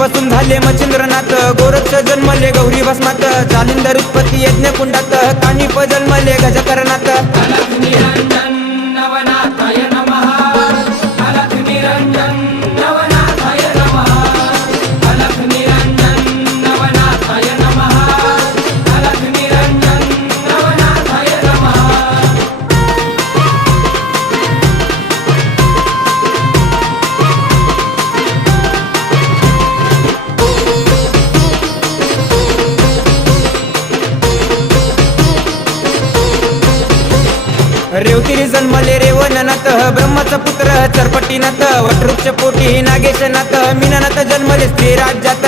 पासून झाले मच्छिंद्रनाथ, गोरक्ष जन्मले गौरी भस्मात, जालिंदर उत्पत्ती यज्ञ कुंडात, कानिप जन्मले गजकरणात. अलख निरंजन नवनाथाय नमः, अलख निरंजन नवनाथाय नमः, अलख निरंजन नवनाथाय नमः, अलख निरंजन नवनाथाय नमः. रेवतिरी जन्मले रेवणनाथ, ब्रह्माचा पुत्र चरपटीनाथ, वटवृक्ष पोटी नागेशनाथ, मीननाथ जन्मले स्त्री राज्यात.